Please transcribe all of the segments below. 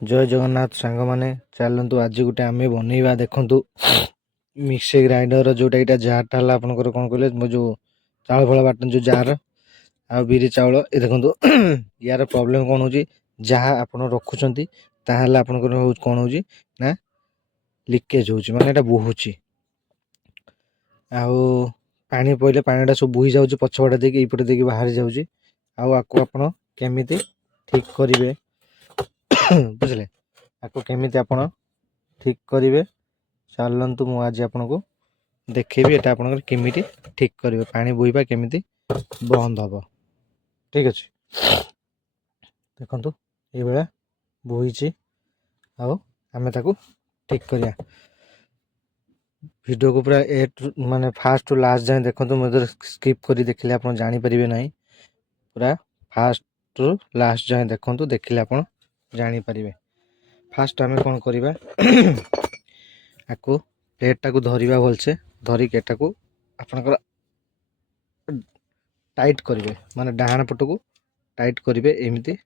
जय जगन्नाथ सांग माने चलतु आज गोटे आम बनइबा देखु मिक्सी ग्राइंडर जोटा यहाँ जार है आपंकर कौन कहले जो चाउल फल बाटन जो जार आ बिरी चाउल ये देखो यार प्रोब्लेम कौन हो जहाँ आप रखुच्च आपंकर कौन हो ना लिकेज हो माने बोहुची पानी पड़े पानीटा सब बोही जाऊँ पछपटे देखिए यपटे देखिए बाहरी जाऊँगी आपको आप ठीक करेंगे बुझे आपको केमी आप ठीक करेंगे चलतु मु आज आपन को देखेबी एटा आपन केमी ठीक करेंगे पानी बोईबा केमी बंद हम ठीक अच्छे देखु ये बोही आम ठीक करिया वीडियो को पूरा ए माने फास्ट टू लास्ट जाए देखो मुझे स्किप कर देखिले आप जानीपर ना पूरा फास्ट टू लास्ट जाए देखो देखिले आप जानीपर फास्ट आम कौन करवा आपको प्लेटा को धरवा भलसे धरिक एटा को आपनकर टाइट करेंगे माने डाहाण पट को टाइट करेंगे एमती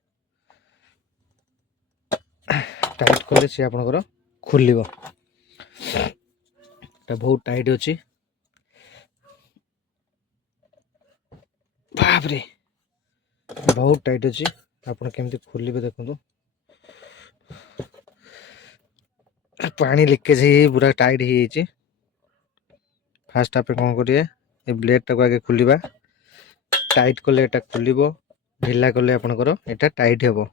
टाइट कले सी आपनकर खोल बहुत टाइट अच्छी बापरे बहुत टाइट अच्छी आप केमती खोलिए देखो पानी लिकेज ही पूरा टाइट ही फास्ट आप कौन करिए ये ब्लेड टाक आगे खोलिबा टाइट कले एटा खोलिबो ढिला कले आपनकर एटा टाइट हेबो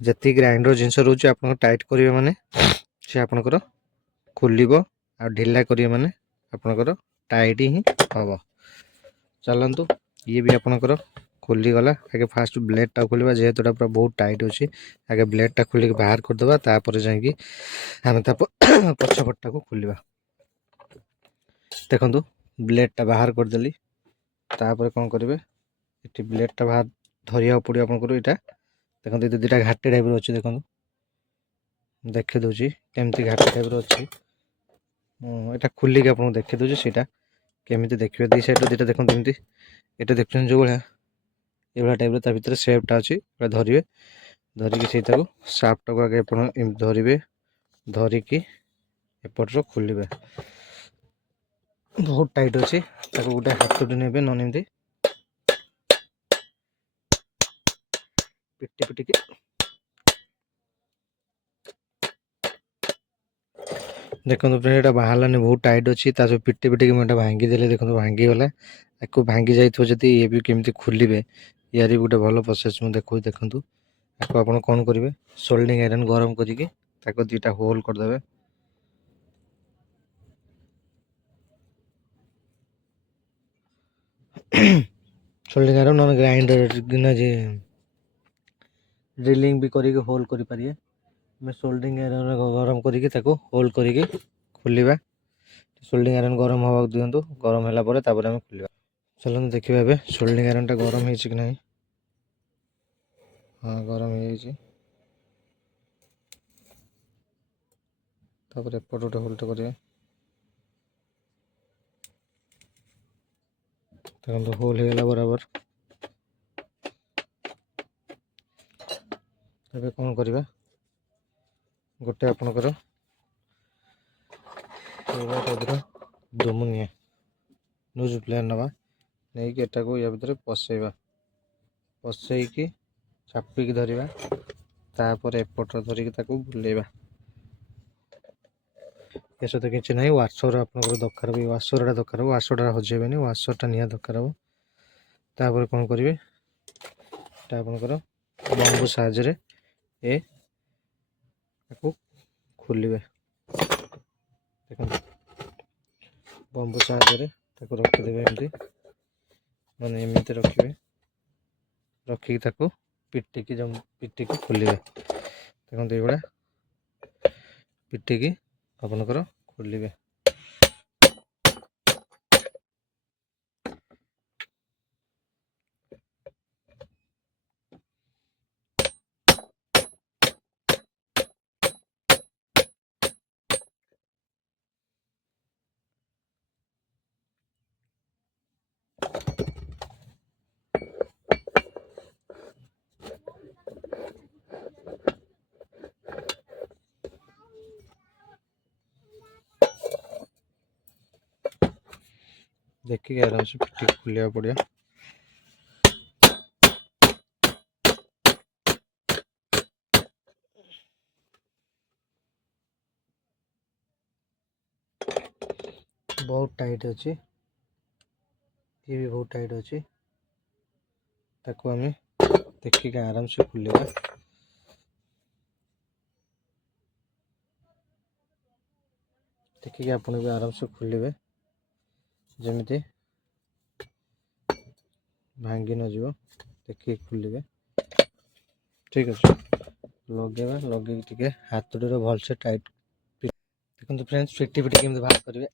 जति ग्राइंडर जिनस रोचे आपन टाइट करिवे माने से आपनकर खोलिबो आ ढिला करिवे माने आपनकर टाइट ही हबो चलंतु ये भी आपनकर खोली गला आगे फास्ट ब्लेड टा खोलिबा जेहेतुटा पूरा बहुत टाइट अच्छी आगे ब्लेड टा खोलिक बाहर करदेबा तापर जाकि आम पछपटा को खोलिबा देखो ब्लेड टा बाहर करदेली तापर कौन करेंगे ये ब्लेड टा बाहर धरिया पड़ो आपको यहाँ देखो ये दुटा घाटी टाइप अच्छे देखो देखी दूसरी केमती घाटी टाइप अच्छी यहाँ खोलिक आपको देखी दूसरी सीटा केमी देखिए दी साइड दुटा देखो एमती ये देखते जो भाया ये टाइप भितर सेपटा अच्छी धरवे धरिकी से साफ्टा को आगे धरवे धरिकी एपटर खोलिए बहुत टाइट अच्छी गोटे हाथ ने नमती पिटी पिटिकी देखो ये बाहर बहुत टाइट अच्छी पिटी पिटिकी मुझे भांगीदे देखो भांगीगला आपको भांगी जाइए जब ये भी केमी खोलिए यार गोटे भल प्रोसेस मुझे देखो देखूँ आपको आप कौन करेंगे सोल्डिंग आयरन गरम करके दुटा होल करदे सोल्डिंग आयरन ना ग्राइंडर ना जे ड्रिलिंग भी करके होल कर पारिए मैं सोल्डिंग आयरन गरम करके होल करके खोलिबा सोल्डिंग आयरन गरम हवा दिंतु गरम है खोलिबा चलो देखिए ए सोल्डिंग आयरन टा गरम है कि नहीं हाँ गरम हो तापर एपट गोटे होल्ट करेंगे देखो होल होगा बराबर ए कौन करवा गोटे आपणकर टाइप दुमुनिया न्यूज प्लेयर नवा नहीं कि एटा को या भितर पसैबा पसैकी चापिकी धरवा तापर एपट धरिकी बुलेबा ये सहित किसी ना वाशर आप दरकार वाशर दरकार वाशर हजेबे वाशर निहा दरकार हम तापर कौन करेंगे आपंकर बंबू साहाଯ୍य ए खोलिए देखो बंबू साहाଯ୍य रखिदेवे एमती मैंने एमती रखिए रखिकी पिटिकी जब पिटिकी खोलिए देखो ये पिटिकी आपनकर खोलिए देखिए आराम से फिटिंग खुलिया पड़िया। बहुत टाइट अच्छी, ये भी बहुत टाइट अच्छी, ताको आम देखिए आराम से खुलेगा। देखिए आपन भी आराम से खुलेबे, जमीती भांगी न जीव। देखिए खुलेबे, ठीक अच्छे। लगे लगे टे हाथ भल से टाइट। देखो फ्रेंड्स फिटी फिटी केमती बाहर करेंगे।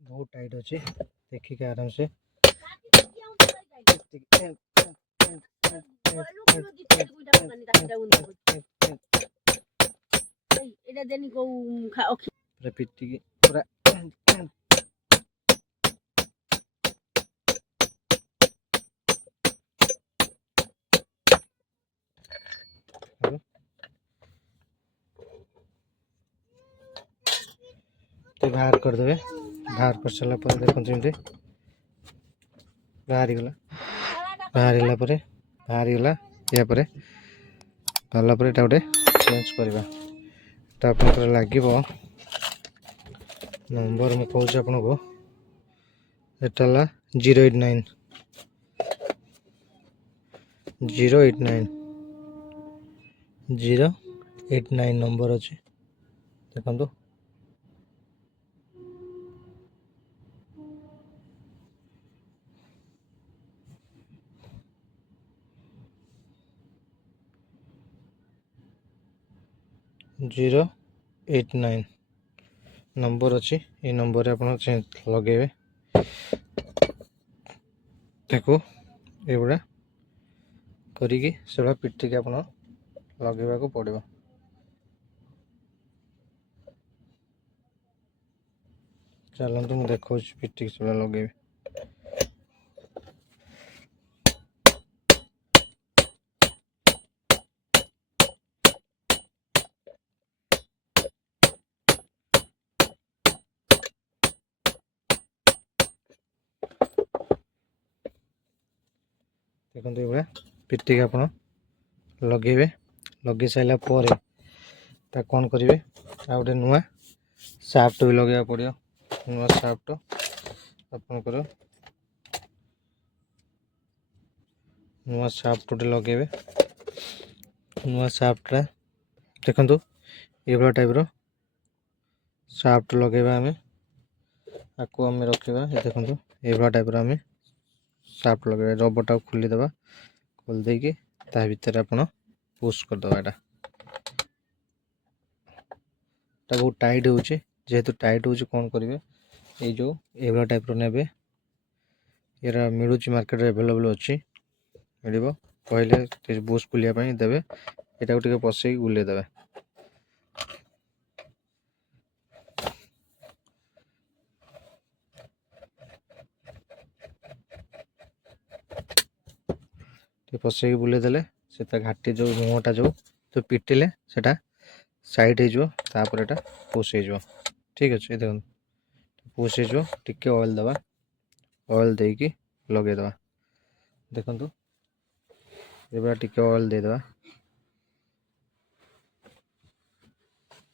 बहुत टाइट अच्छे, देखिए आराम से पूरा पिटी पूरा तो बाहर करदे। बाहर कर सारा देखो जमी बाहरी गला, बाहरीला बाहरीगला या बाहर गोटे चेंज करवा। आप लगे नंबर मुझे कहूँ आपन को एटा 089 089 089 नंबर अच्छे। देखो 089 नंबर अच्छी। ये नंबर आप लगे देखो एगुड़ा करी से पिटी आप लगेगा को पड़ो। चलते मुझे देखो पिटी से लगे। देखो ये पिटी आप लगे लगे सारापर कौन करेंगे आ गए नुआ साफ्ट भी लगे पड़ो। नुआ साफ्ट आपंकर नुआ साफ्ट गोटे लगे। नुआ साफ्ट देखु ये टाइप साफ्ट लगे आम आपको आम रखा। देखो ये टाइप आम साफ्ट लगे रबरटा खोलीदे खोल देकी ता भीतर आप पुश करदे। यहाँ बहुत टाइट हो जेहेतु टाइट हो कौन करेंगे ये जो ये टाइप ने ये मिलूँ मार्केट एवेलेबल अच्छी मिल कहले बुश खुलिया देवे। यहाँ को पसई बुलेदेवे। पसई बुलेदे से घाटी जो मुहटा जो पिटिले से साइड होपर एटा पुश हो। ठीक अच्छे देखो पुश हो टिके ऑयल दबा ऑयल देकी लगेदवा। देखु ये टिके ऑयल देदवा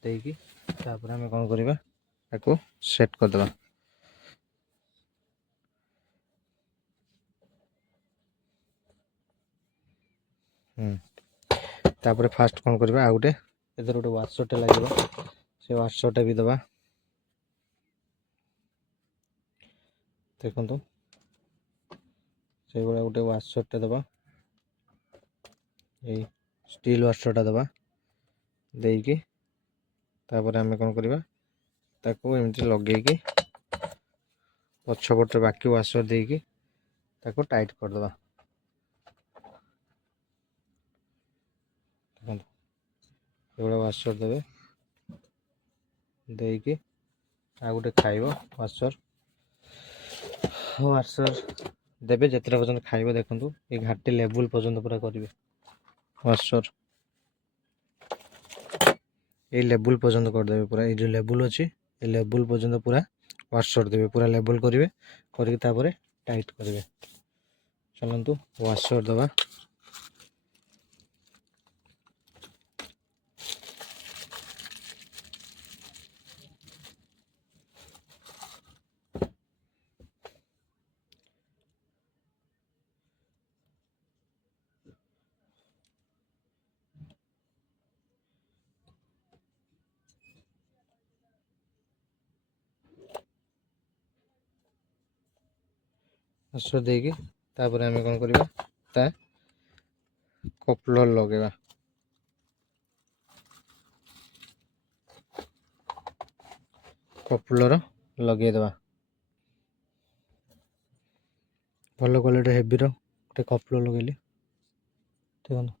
देकी तापर आम कौन करवा ताको सेट करदवा। तापर फास्ट कौन करवा आ गए इधर गोटे वाशरटे लगे से वाशरटा भी दबा। देखु से गोटे वाशरटे दबा ये स्टील वाशरटा दबा देकी तापर आम कौन करवा ताको एमती लगे पछपटे बाकी वाशर देकी ताको टाइट करदवा। ये वाशर देवे देकी आ गए खाइब वाशर वाशर देवे जिते पर्यटन खाइब। देखो ये घाटी लेवल पर्यटन पूरा करेंगे वाशर। এই লেବୁଲ୍ ପର୍ଯ୍ୟନ୍ତ କରିଦେବେ ପୁରା। ଏଇ ଯେଉଁ ଲେବୁଲ୍ ଅଛି ଏ ଲେବୁଲ୍ ପର୍ଯ୍ୟନ୍ତ ପୁରା ୱାସ୍ କରିଦେବେ, ପୁରା ଲେବୁଲ୍ କରିବେ। କରିକି ତାପରେ ଟାଇଟ୍ କରିବେ। ଚାଲନ୍ତୁ ୱାଶର୍ ଦେବା। ୱାଶର୍ ଦେଇକି ତାପରେ ଆମେ କ'ଣ କରିବା, ତା କପଲର୍ ଲଗାଇବା। କପଲର୍ ଲଗାଇଦେବା। ଭଲ କ୍ୱାଲିଟି ହେଭିର ଗୋଟେ କପଲର୍ ଲଗାଇଲି। ଦେଖନ୍ତୁ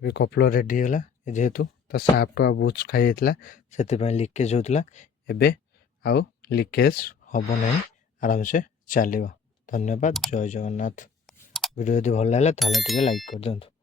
ଏବେ କପଲର୍ ରେଡ଼ି ହେଇଗଲା। ଯେହେତୁ ତା ସାଫ୍ଟ ଆଉ ବୁଚ୍ ଖାଇଯାଇଥିଲା ସେଥିପାଇଁ ଲିକେଜ୍ ହେଉଥିଲା, ଏବେ ଆଉ ଲିକେଜ୍ ହେବ ନାହିଁ, ଆରାମସେ ଚାଲିବ। ଧନ୍ୟବାଦ, ଜୟ ଜଗନ୍ନାଥ। ଭିଡ଼ିଓ ଯଦି ଭଲ ଲାଗିଲା ତାହେଲେ ଟିକେ ଲାଇକ୍ କରିଦିଅନ୍ତୁ।